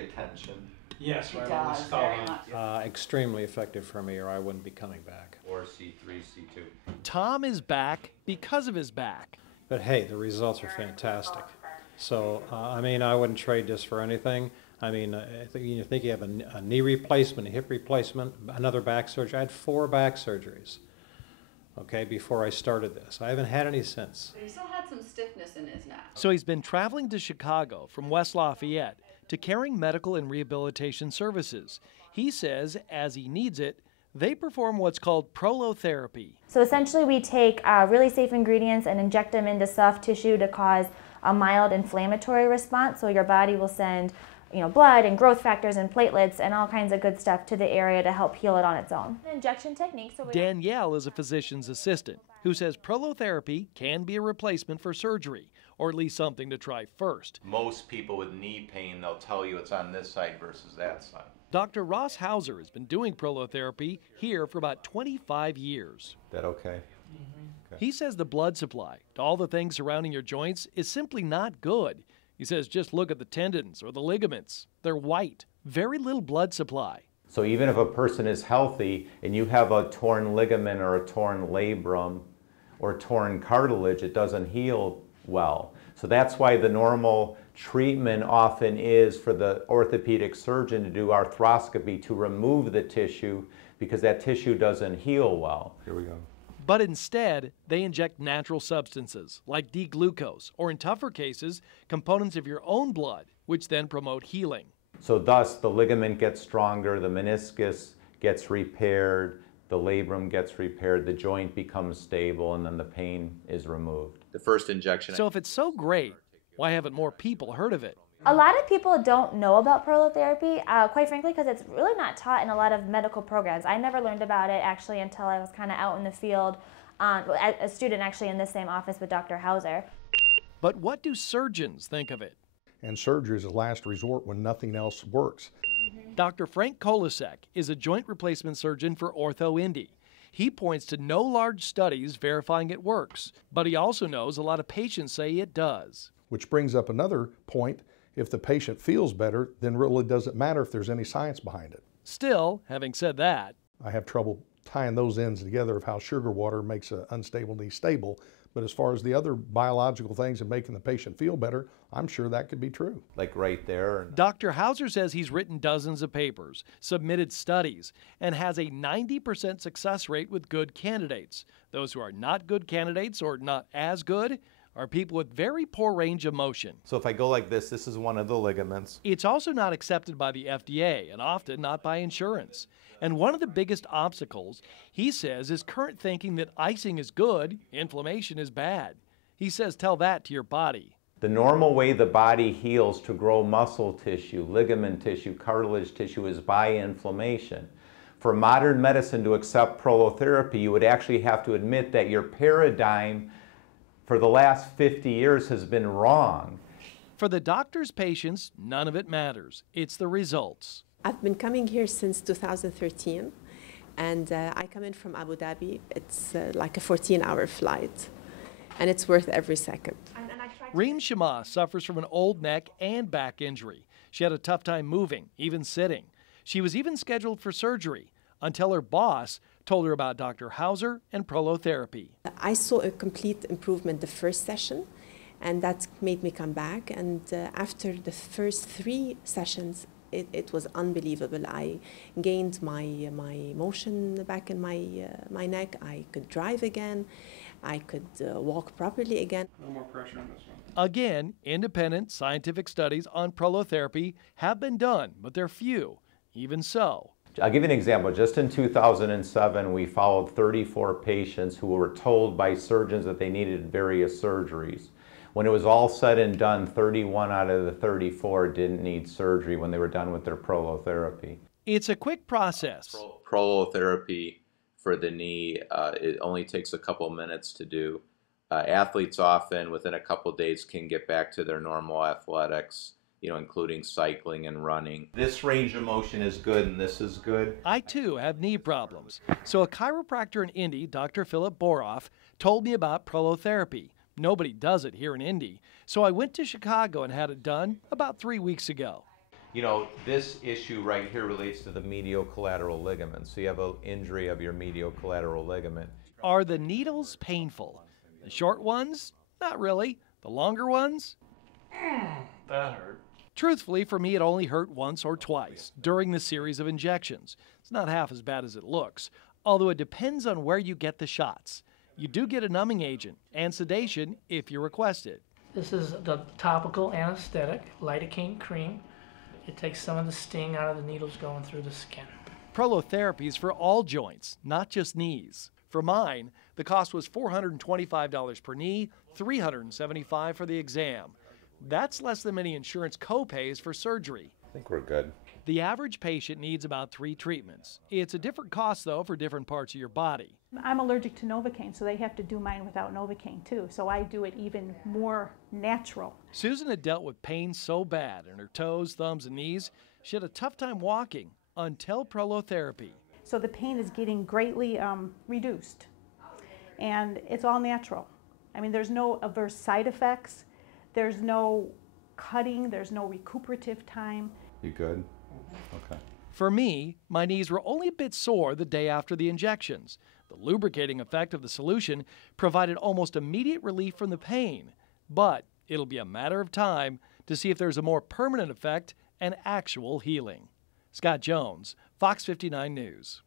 get tension? Yes, right It on the does, skull. very much. Extremely effective for me, or I wouldn't be coming back. Or C3, C2. Tom is back because of his back. But hey, the results are fantastic. So, I mean, I wouldn't trade this for anything. I mean, you think you have a knee replacement, a hip replacement, another back surgery. I had 4 back surgeries, okay, before I started this. I haven't had any since. But he still had some stiffness in his neck. So he's been traveling to Chicago from West Lafayette to Caring Medical and Rehabilitation Services. He says, as he needs it, they perform what's called prolotherapy. So essentially we take really safe ingredients and inject them into soft tissue to cause a mild inflammatory response. So your body will send blood and growth factors and platelets and all kinds of good stuff to the area to help heal it on its own. Injection technique. Danielle is a physician's assistant who says prolotherapy can be a replacement for surgery, or at least something to try first. Most people with knee pain, they'll tell you it's on this side versus that side. Dr. Ross Hauser has been doing prolotherapy here for about 25 years. That okay? He says the blood supply to all the things surrounding your joints is simply not good. He says just look at the tendons or the ligaments. They're white, very little blood supply. So even if a person is healthy and you have a torn ligament or a torn labrum or torn cartilage, it doesn't heal well. So that's why the normal treatment often is for the orthopedic surgeon to do arthroscopy to remove the tissue because that tissue doesn't heal well. Here we go. But instead, they inject natural substances like D-glucose, or in tougher cases, components of your own blood, which then promote healing. So thus the ligament gets stronger, the meniscus gets repaired, the labrum gets repaired, the joint becomes stable, and then the pain is removed. The first injection. So if it's so great, why haven't more people heard of it? A lot of people don't know about prolotherapy, quite frankly, because it's really not taught in a lot of medical programs. I never learned about it actually until I was kind of out in the field, a student actually in this same office with Dr. Hauser. But what do surgeons think of it? And surgery is a last resort when nothing else works. Dr. Frank Kolasek is a joint replacement surgeon for OrthoIndy. He points to no large studies verifying it works, but he also knows a lot of patients say it does. Which brings up another point. If the patient feels better, then really doesn't matter if there's any science behind it. Still, having said that, I have trouble tying those ends together of how sugar water makes an unstable knee stable. But as far as the other biological things and making the patient feel better, I'm sure that could be true. Like right there. Dr. Hauser says he's written dozens of papers, submitted studies, and has a 90% success rate with good candidates. Those who are not good candidates or not as good are people with very poor range of motion. So if I go like this is one of the ligaments. It's also not accepted by the FDA and often not by insurance. And one of the biggest obstacles, he says, is current thinking that icing is good, inflammation is bad. He says tell that to your body. The normal way the body heals to grow muscle tissue, ligament tissue, cartilage tissue is by inflammation. For modern medicine to accept prolotherapy, you would actually have to admit that your paradigm for the last 50 years has been wrong. For the doctor's patients, none of it matters. It's the results. I've been coming here since 2013, and I come in from Abu Dhabi. It's like a 14-hour flight, and it's worth every second. Reem Shama suffers from an old neck and back injury. She had a tough time moving, even sitting. She was even scheduled for surgery until her boss told her about Dr. Hauser and prolotherapy. I saw a complete improvement the first session, and that made me come back. And after the first 3 sessions, it was unbelievable. I gained my motion back in my neck. I could drive again. I could walk properly again. No more pressure on this one. Again, independent scientific studies on prolotherapy have been done, but they're few. Even so, I'll give you an example. Just in 2007, we followed 34 patients who were told by surgeons that they needed various surgeries. When it was all said and done, 31 out of the 34 didn't need surgery when they were done with their prolotherapy. It's a quick process. Prolotherapy for the knee, it only takes a couple minutes to do. Athletes often, within a couple days, can get back to their normal athletics, including cycling and running. This range of motion is good and this is good. I too have knee problems. So a chiropractor in Indy, Dr. Philip Boroff, told me about prolotherapy. Nobody does it here in Indy. So I went to Chicago and had it done about 3 weeks ago. You know, this issue right here relates to the medial collateral ligament. So you have an injury of your medial collateral ligament. Are the needles painful? The short ones? Not really. The longer ones? That hurt. Truthfully, for me, it only hurt once or twice during the series of injections. It's not half as bad as it looks, although it depends on where you get the shots. You do get a numbing agent and sedation if you request it. This is the topical anesthetic, lidocaine cream. It takes some of the sting out of the needles going through the skin. Prolotherapy is for all joints, not just knees. For mine, the cost was $425 per knee, $375 for the exam. That's less than many insurance co-pays for surgery. I think we're good. The average patient needs about 3 treatments. It's a different cost, though, for different parts of your body. I'm allergic to Novocaine, so they have to do mine without Novocaine too, so I do it even more natural. Susan had dealt with pain so bad in her toes, thumbs, and knees, she had a tough time walking until Prolotherapy. So the pain is getting greatly reduced, and it's all natural. I mean, there's no adverse side effects, there's no cutting, there's no recuperative time. You good? Okay. For me, my knees were only a bit sore the day after the injections. The lubricating effect of the solution provided almost immediate relief from the pain, but it'll be a matter of time to see if there's a more permanent effect and actual healing. Scott Jones, Fox 59 News.